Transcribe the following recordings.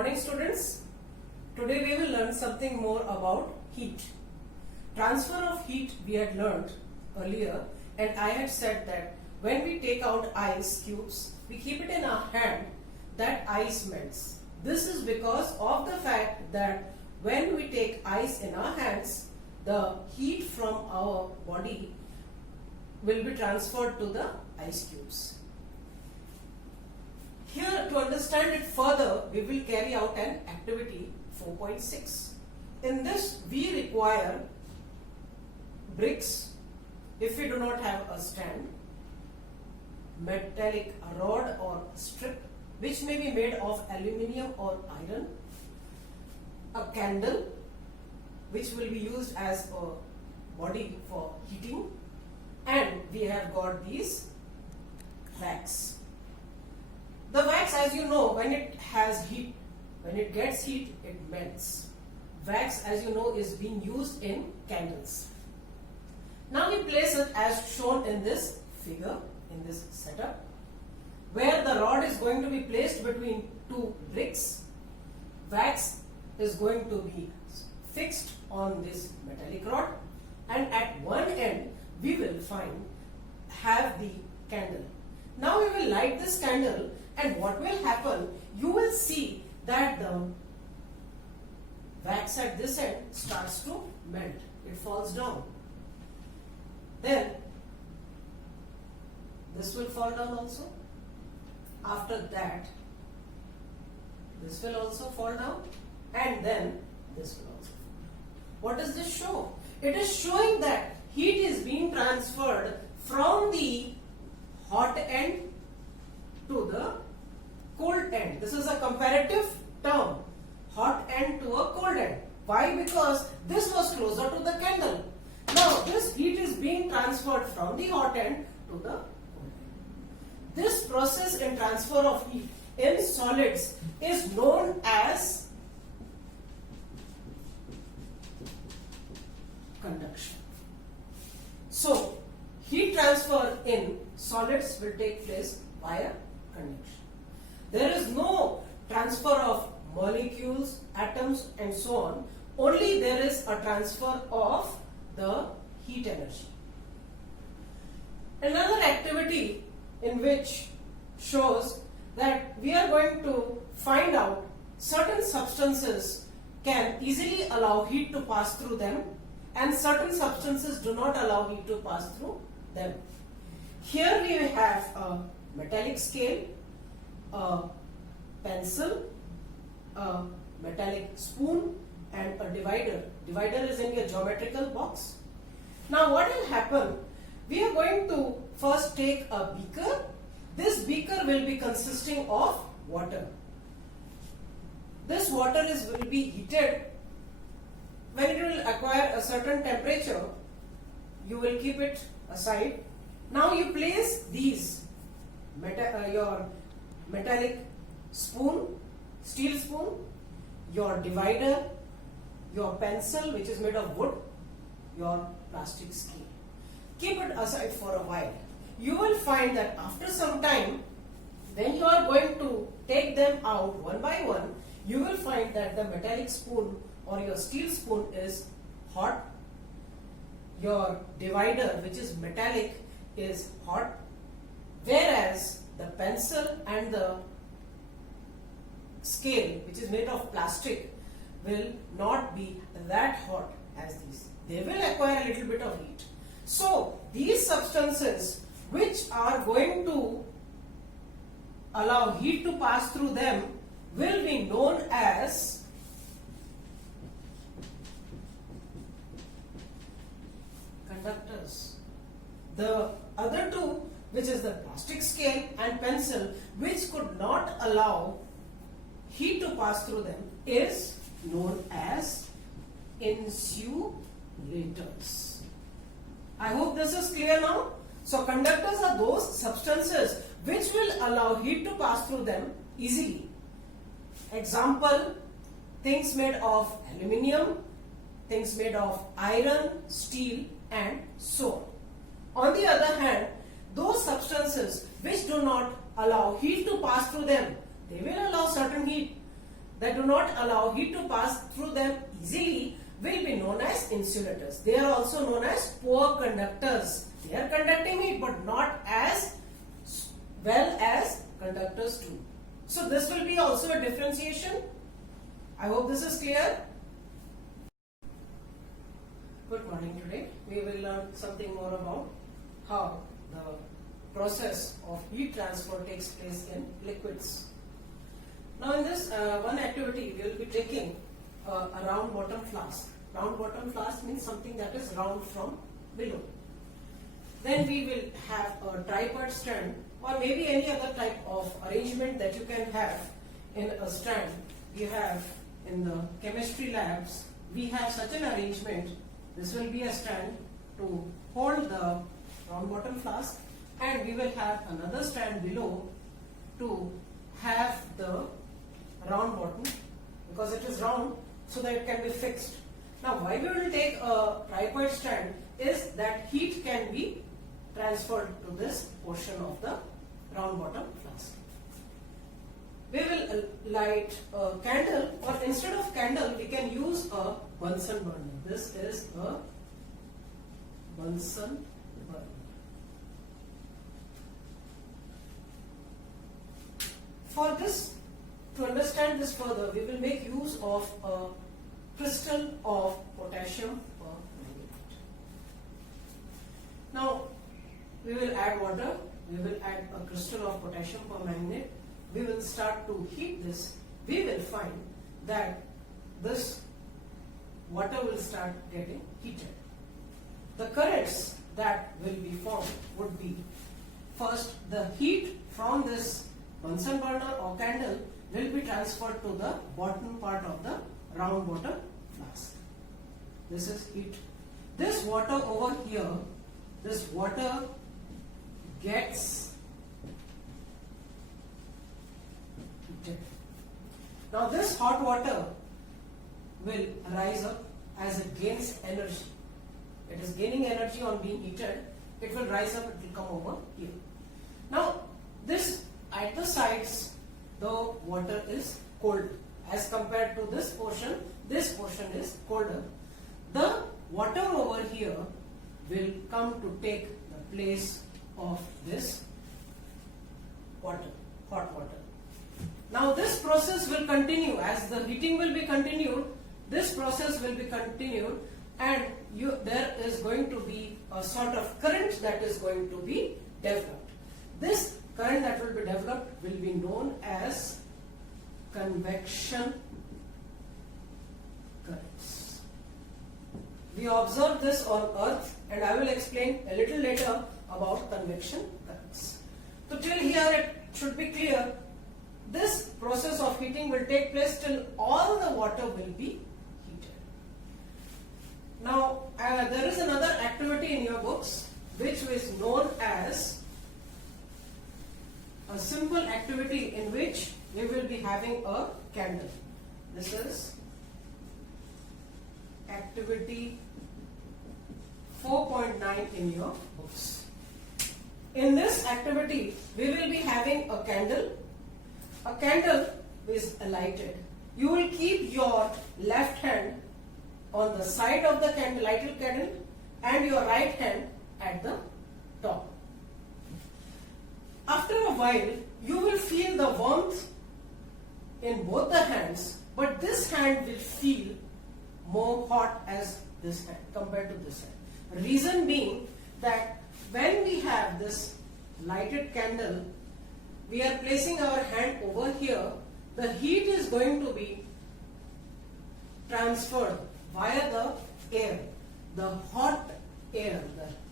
morning, students. Today we will learn something more about heat. Transfer of heat we had learned earlier, and I had said that when we take out ice cubes, we keep it in our hand, that ice melts. This is because of the fact that when we take ice in our hands, the heat from our body will be transferred to the ice cubes. Here, to understand it further, we will carry out an activity 4.6. In this, we require bricks if we do not have a stand, metallic rod or strip which may be made of aluminium or iron, a candle which will be used as a body for heating, and we have got these wax. The wax, as you know, when it has heat, when it gets heat, it melts. Wax, as you know, is being used in candles. Now we place it as shown in this figure, in this setup, where the rod is going to be placed between two bricks. Wax is going to be fixed on this metallic rod, and at one end we will have the candle. Now we will light this candle, and what will happen, you will see that the wax at this end starts to melt. It falls down. Then this will fall down also. After that, this will also fall down, and then this will also fall down. What does this show? It is showing that heat is being transferred from the hot end to the cold end. This is a comparative term, hot end to a cold end. Why? Because this was closer to the candle. Now this heat is being transferred from the hot end to the cold end. This process in transfer of heat in solids is known as conduction. So heat transfer in solids will take place via conduction. There is no transfer of molecules, atoms and so on. Only there is a transfer of the heat energy. Another activity in which shows that we are going to find out certain substances can easily allow heat to pass through them, and certain substances do not allow heat to pass through them. Here we have a metallic scale, a pencil, a metallic spoon and a divider. Divider is in your geometrical box. Now what will happen? We are going to first take a beaker. This beaker will be consisting of water. This water will be heated. When it will acquire a certain temperature, you will keep it aside. Now you place these your metallic spoon, steel spoon, your divider, your pencil which is made of wood, your plastic scale. Keep it aside for a while. You will find that after some time, when you are going to take them out one by one, you will find that the metallic spoon or your steel spoon is hot. Your divider, which is metallic, is hot, whereas the pencil and the scale, which is made of plastic, will not be that hot as these. They will acquire a little bit of heat. So these substances which are going to allow heat to pass through them will be known as conductors. The other two, which is the plastic scale and pencil, which could not allow heat to pass through them, is known as insulators. I hope this is clear now. So conductors are those substances which will allow heat to pass through them easily. Example, things made of aluminium, things made of iron, steel and so on. On the other hand, those substances which do not allow heat to pass through them, they will allow certain heat. that do not allow heat to pass through them easily will be known as insulators. They are also known as poor conductors. They are conducting heat but not as well as conductors do. So this will be also a differentiation. I hope this is clear. Good morning. Today we will learn something more about how the process of heat transfer takes place in liquids. Now in this one activity we will be taking a round bottom flask. Round bottom flask means something that is round from below. Then we will have a tripod stand or maybe any other type of arrangement that you can have in a stand. You have in the chemistry labs, we have such an arrangement. This will be a stand to hold the round bottom flask, and we will have another stand below to have the round bottom, because it is round, so that it can be fixed. Now why we will take a tripod stand is that heat can be transferred to this portion of the round bottom flask. We will light a candle, or instead of candle we can use a Bunsen burner. This is a Bunsen burner. For this, to understand this further, we will make use of a crystal of potassium permanganate. Now we will add water. We will add a crystal of potassium permanganate. We will start to heat this. We will find that this water will start getting heated. The currents that will be formed would be, first, the heat from this Bunsen burner or candle will be transferred to the bottom part of the round bottom flask. This is heat. This water over here, this water gets heated. Now this hot water will rise up as it gains energy. It is gaining energy on being heated. It will rise up, it will come over here. Now this, at the sides, the water is cold as compared to this portion is colder. The water over here will come to take the place of this water, hot water. Now this process will continue as the heating will be continued. This process will be continued, and there is going to be a sort of current that is going to be developed. This current that will be developed will be known as convection currents. We observe this on Earth, and I will explain a little later about convection currents. So till here it should be clear. This process of heating will take place till all the water will be heated. Now there is another activity in your books which is known as a simple activity in which we will be having a candle. This is activity 4.9 in your books. In this activity, we will be having a candle. A candle is lighted. You will keep your left hand on the side of the candle, lighted candle, and your right hand at the top. After a while, you will feel the warmth in both the hands, but this hand will feel more hot as this hand compared to this hand. Reason being that when we have this lighted candle, we are placing our hand over here, the heat is going to be transferred via the air. The hot air,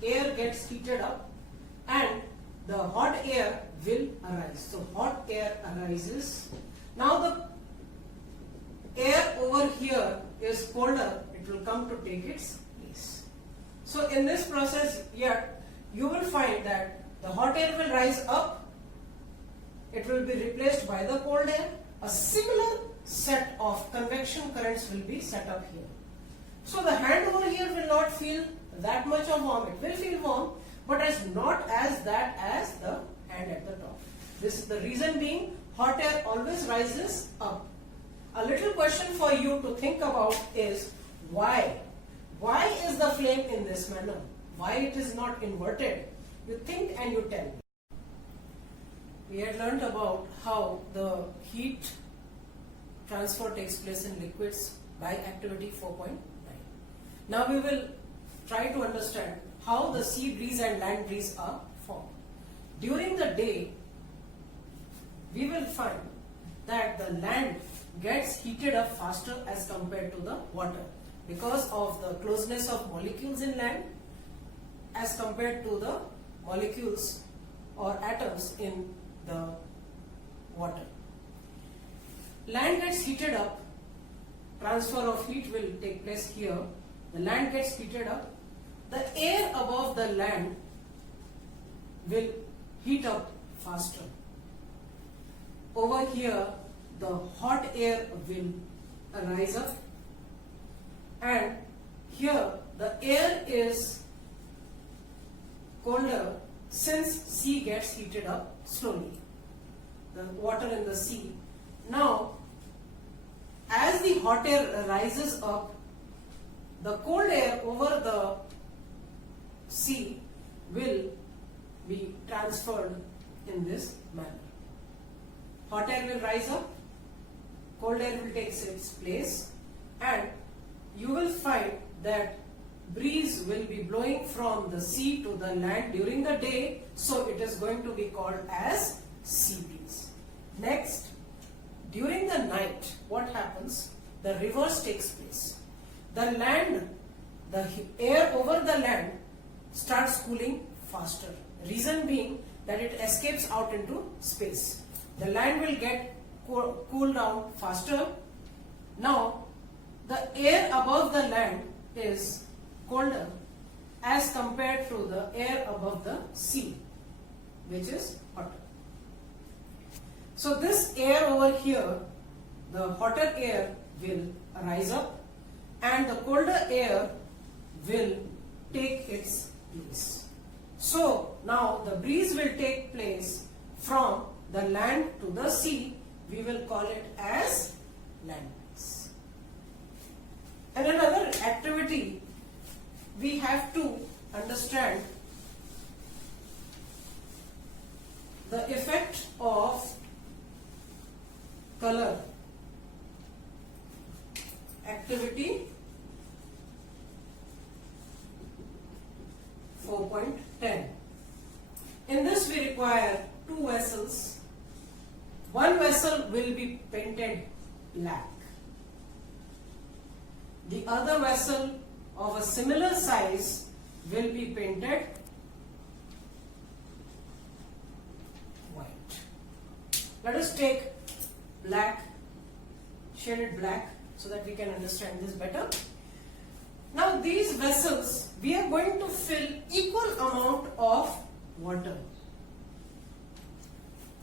the air gets heated up and the hot air will arise. So hot air arises. Now the air over here is colder, it will come to take its place. So in this process here, you will find that the hot air will rise up, it will be replaced by the cold air. A similar set of convection currents will be set up here. So the hand over here will not feel that much of warm. It will feel warm, but as not as that as the hand at the top. This is the reason being hot air always rises up. a little question for you to think about is why? Why is the flame in this manner? Why it is not inverted? You think and you tell me. We had learned about how the heat transfer takes place in liquids by activity 4.9. Now we will try to understand how the sea breeze and land breeze are formed. During the day, we will find that the land gets heated up faster as compared to the water because of the closeness of molecules in land as compared to the molecules or atoms in the water. Land gets heated up, transfer of heat will take place here. The land gets heated up, the air above the land will heat up faster. Over here, the hot air will rise up, and here the air is colder since sea gets heated up slowly, the water in the sea. Now, as the hot air rises up, the cold air over the sea will be transferred in this manner. Hot air will rise up, cold air will take its place, and you will find that breeze will be blowing from the sea to the land during the day, so it is going to be called as sea breeze. Next, during the night, what happens? The reverse takes place. The land, the air over the land starts cooling faster. Reason being that it escapes out into space. The land will get cooled down faster. Now, the air above the land is colder as compared to the air above the sea, which is hotter. So this air over here, the hotter air will rise up and the colder air will take its place. So now the breeze will take place from the land to the sea. We will call it as land breeze. And another activity, we have to understand the effect of color. Activity 4.10. In this we require two vessels. One vessel will be painted black. The other vessel of a similar size will be painted white. Let us take black, shaded black, so that we can understand this better. Now these vessels, we are going to fill equal amount of water.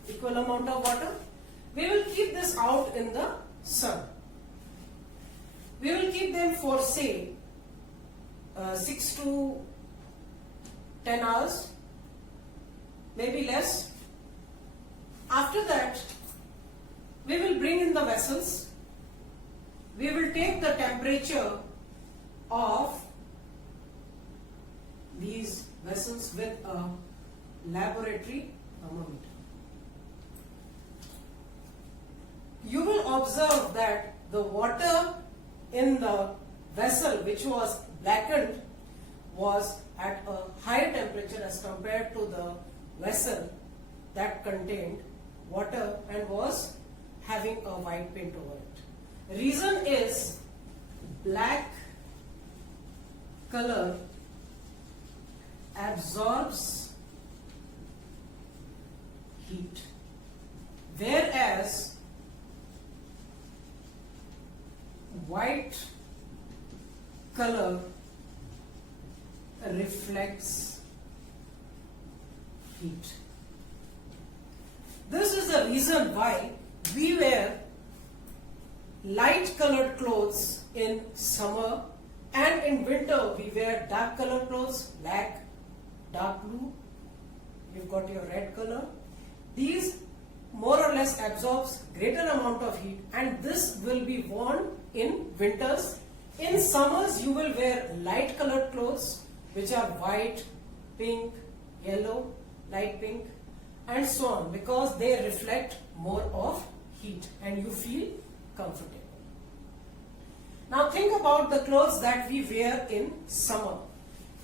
Equal amount of water. We will keep this out in the sun. We will keep them for say 6 to 10 hours, maybe less. After that, we will bring in the vessels. We will take the temperature of these vessels with a laboratory thermometer. You will observe that the water in the vessel which was blackened was at a higher temperature as compared to the vessel that contained water and was having a white paint over it. Reason is black color absorbs heat, whereas white color reflects heat. This is the reason why we wear light colored clothes in summer, and in winter we wear dark colored clothes, black, dark blue. You've got your red color. These more or less absorbs greater amount of heat, and this will be worn in winters. In summers you will wear light colored clothes which are white, pink, yellow, light pink and so on, because they reflect more of heat and you feel comfortable. Now think about the clothes that we wear in summer.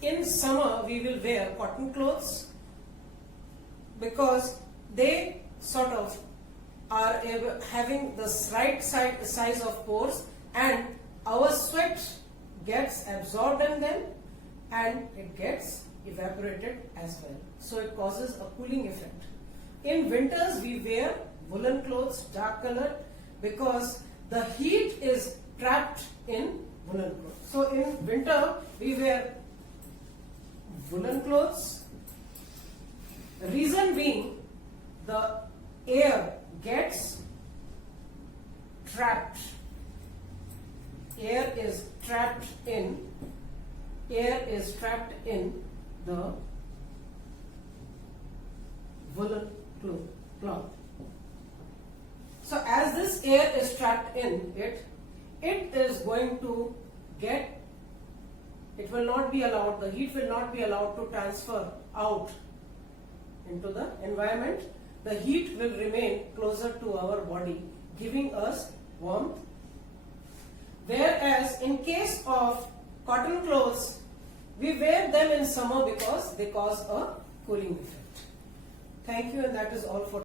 In summer we will wear cotton clothes because they sort of are having the right size of pores, and our sweat gets absorbed in them and it gets evaporated as well. So it causes a cooling effect. In winters we wear woolen clothes, dark colored, because the heat is trapped in woolen clothes. So in winter we wear woolen clothes. The reason being, the air gets trapped. Air is trapped in the woolen cloth. So as this air is trapped in it, it is going to get, it will not be allowed, the heat will not be allowed to transfer out into the environment. The heat will remain closer to our body, giving us warmth. Whereas in case of cotton clothes, we wear them in summer because they cause a cooling effect. Thank you, and that is all for